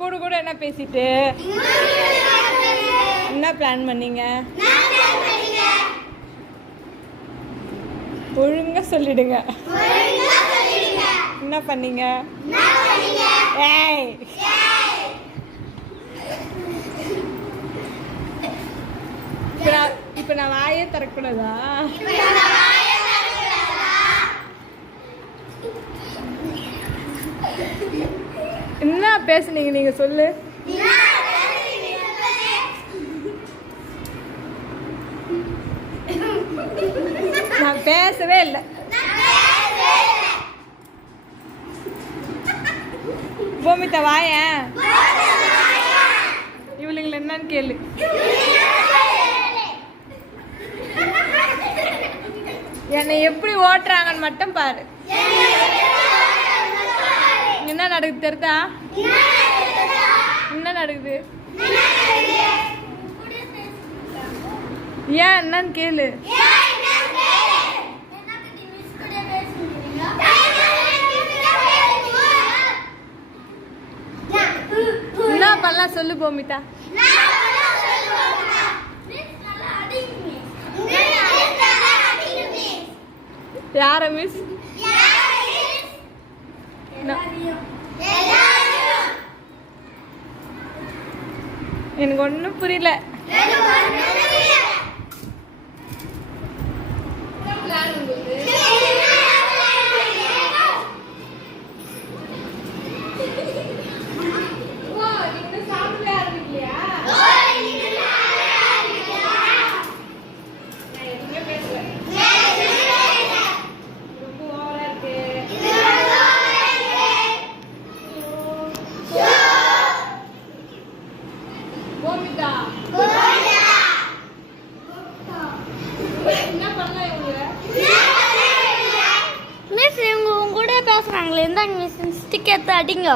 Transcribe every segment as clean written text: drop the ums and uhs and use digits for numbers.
கூட கூட என்ன பேசிட்டு என்ன பிளான் பண்ணீங்க? ஒழுங்கா சொல்லிடுங்க. என்ன பண்ணீங்க? ஏய் இப்ப நான் வாயே திறக்கூடாதா? என்ன பேசுனீங்க நீங்க சொல்லு. நான் பேசவே இல்லை. பூமிதா வாயேன். இவளுங்களை என்னன்னு கேளு. என்னை எப்படி ஓட்டுறாங்கன்னு மட்டும் பாரு. என்ன நடக்குது தெரியுதா? என்ன நடக்குது? ஏன் என்னன்னு கேளு. என்ன பண்ணலாம் சொல்லு பூமிதா. யார மிஸ்? எனக்கு ஒன்றும் புரியல. மிஸ் இவங்க உங்க கூட பேசுறாங்களே, இந்தாங்க மிஸ் ஸ்டிக் எடுத்து அடிங்க.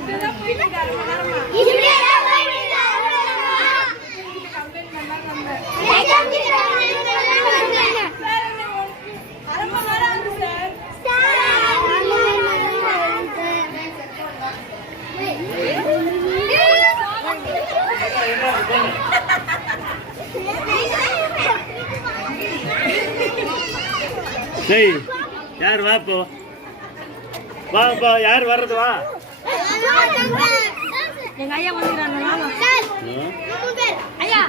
இதுதான் போயிட்டு இருக்கு அரை மணி நேரமா. கம்ப்ளைண்ட் பண்ணாலும் நம்ம சார் அரை மணி நேரம் ஆகுது சார். சரி யார் வா இப்போ வா இப்போ யார் வர்றது வா எங்க ஐயா வந்துறாங்க ஐயா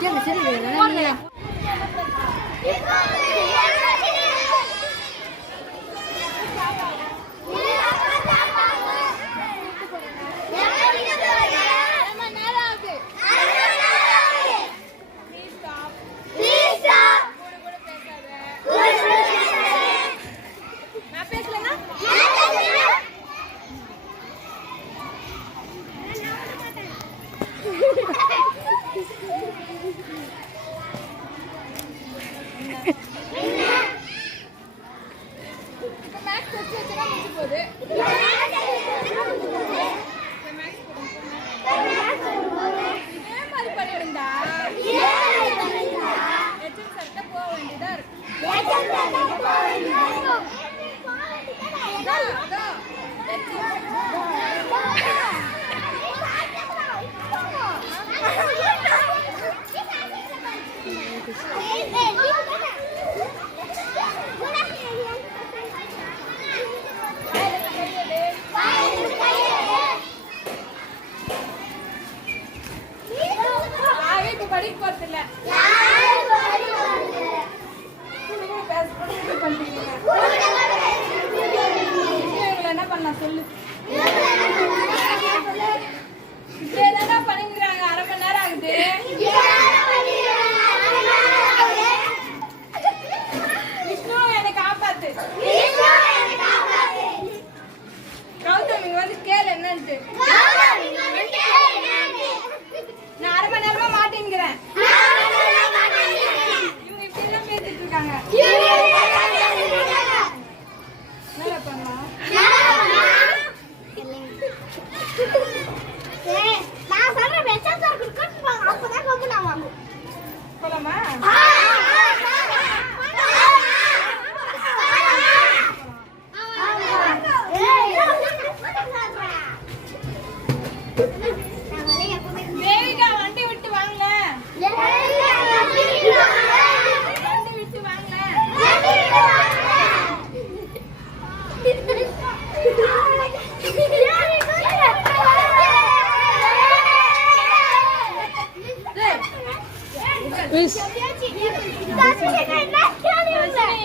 நான் பேசலன்னா மேக்ஸ் வச்சு வச்சுனா முடிஞ்சு போகுது. இதே மாதிரி பண்ணிருந்தா ஹெச்எம் சார்கிட்ட போக வேண்டியதா இருக்கு. அதான், அதான். யாரும் இப்ப படிக்க போறது இல்ல. பேச பண்றீங்க. இவங்களை என்ன பண்ணலாம் சொல்லு. இப்படியேதான்டா பண்ணிக்கிறாங்க. அரை மணி நேரம் ஆகுது. விஷ்ணு என்னை காப்பாத்து. கௌதம் இங்க வந்து கேளு என்னன்ட்டு. நான் அரை மணி நேரமா மாட்டேங்கிறேன். இவங்க இப்படி எல்லாம் பேசிட்டு இருக்காங்க. என்ன பண்ணலாம்? போலாமா? தேவிகா வண்டி விட்டு வாங்கல. வண்டி விட்டு வாங்கல.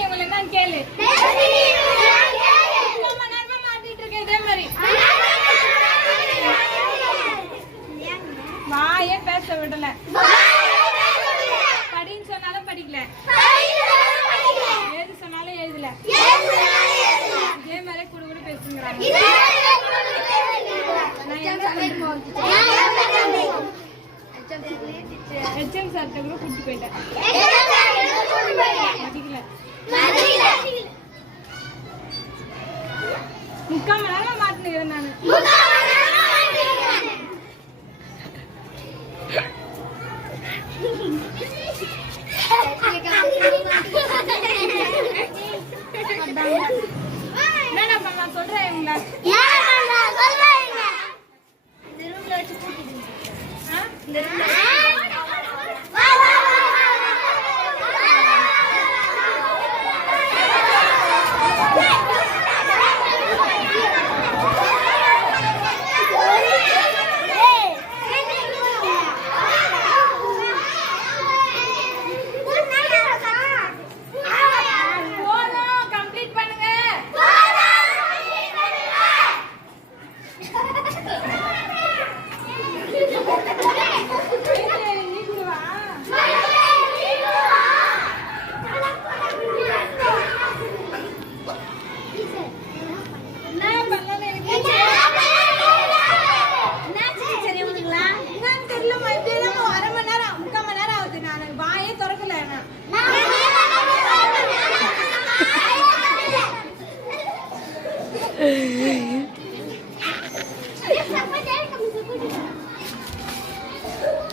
இவங்களை என்ன கேளு. ரொம்ப நேரமா மாட்டிட்டு இருக்கேன் இதே மாதிரி. வாயே பேச விடல. படின்னு சொன்னாலும் படிக்கல. எழுது சொன்னாலும் எழுதல. இதே மாதிரி கூட கூட பேசுங்கிறாங்க. ஹெச்எம் சார்ட்ட கூட கூட்டிட்டு போயிட்டேன். மதிக்கல. 3/4 மணி நேரம் மாட்டினுக்கிறேன் நானு. என்னடா பண்ணலாம் சொல்றேன் இவங்கள. கம்ப்ளீட் பண்ணுங்க.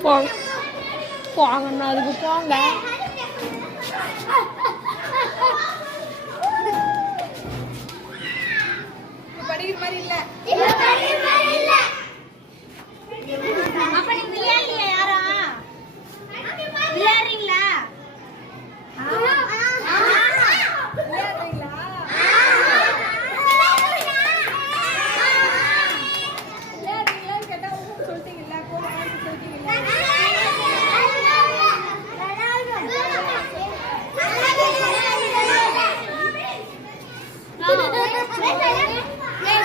போங்க போங்கண்ணா அதுக்கு போங்க. படிக்கிற மாதிரி இல்ல. அப்ப நீங்க விளையாடலையா யாரும்? விளையாடுறீங்களா? விளையாடுறீங்களா? விளையாடுறீங்களான்னு கேட்டா உங்களுக்கு சொல்லிட்டீங்கல்ல, போகணும்னு சொல்லிட்டீங்கல்ல.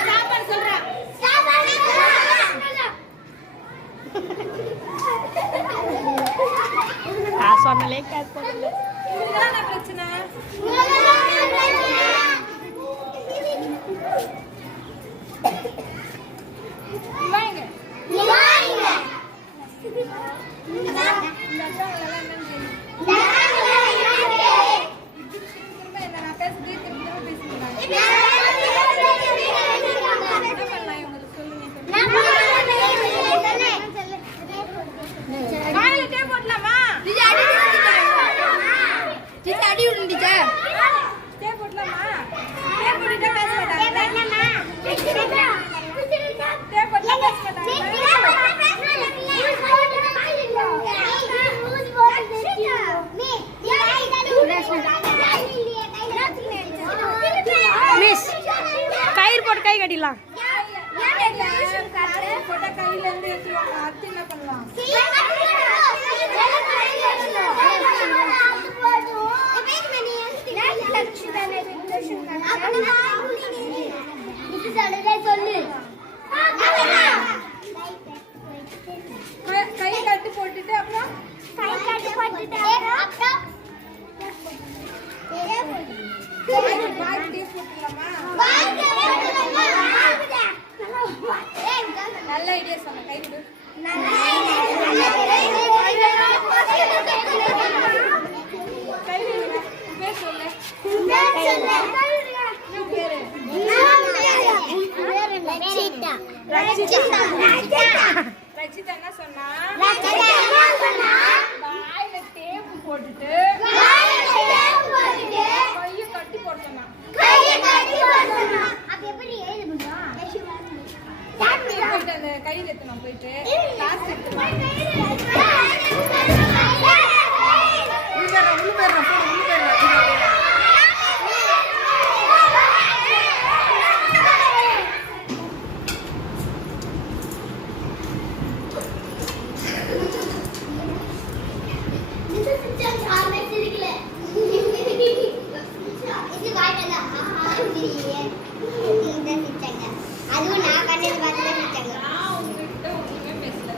சாப்பாடு சொல்றேன். சொன்னாலே கேட்க இதுதான் பிரச்சனை. வாங்க. இந்த அக்காங்களெல்லாம் என்னன்னு தெரியும். திரும்ப என்ன நான் பேசுறதே திரும்ப பேசுறேன். என்ன பண்ணலாம் இவங்களுக்கு சொல்லுங்க. வாயில டேப் போடலாமா? அடி விழுந்துச்சா? டேப் போடலாமா? டேப் போட்டுட்டா பேச மாட்டாங்க. டேப் போட்டா பேச மிஸ் கயிறு போட்டு கை கட்டிடலாம். போட்டா கையில இருந்து எடுத்துருவாங்க. அடுத்து என்ன பண்ணலாம்? கை கட்டு போட்டுட்டு அப்புறம் நல்ல ஐடியா சொன்ன. கை விடு. கை விடுங்க. பேர் சொல்லு. பேரு ரச்சிதா என்ன சொன்னா? வாயில டேப்பு போட்டுட்டு கையை கட்டி போட சொன்னா. போயிட்டு அந்த கையில் எடுத்துனோம். போயிட்டு லாஸ்ட் எடுத்துனோம். அதுவும் நான் கண்ணு பார்த்து தான் நான் உங்ககிட்ட ஒண்ணுமே பேசல.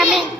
கம்மிங்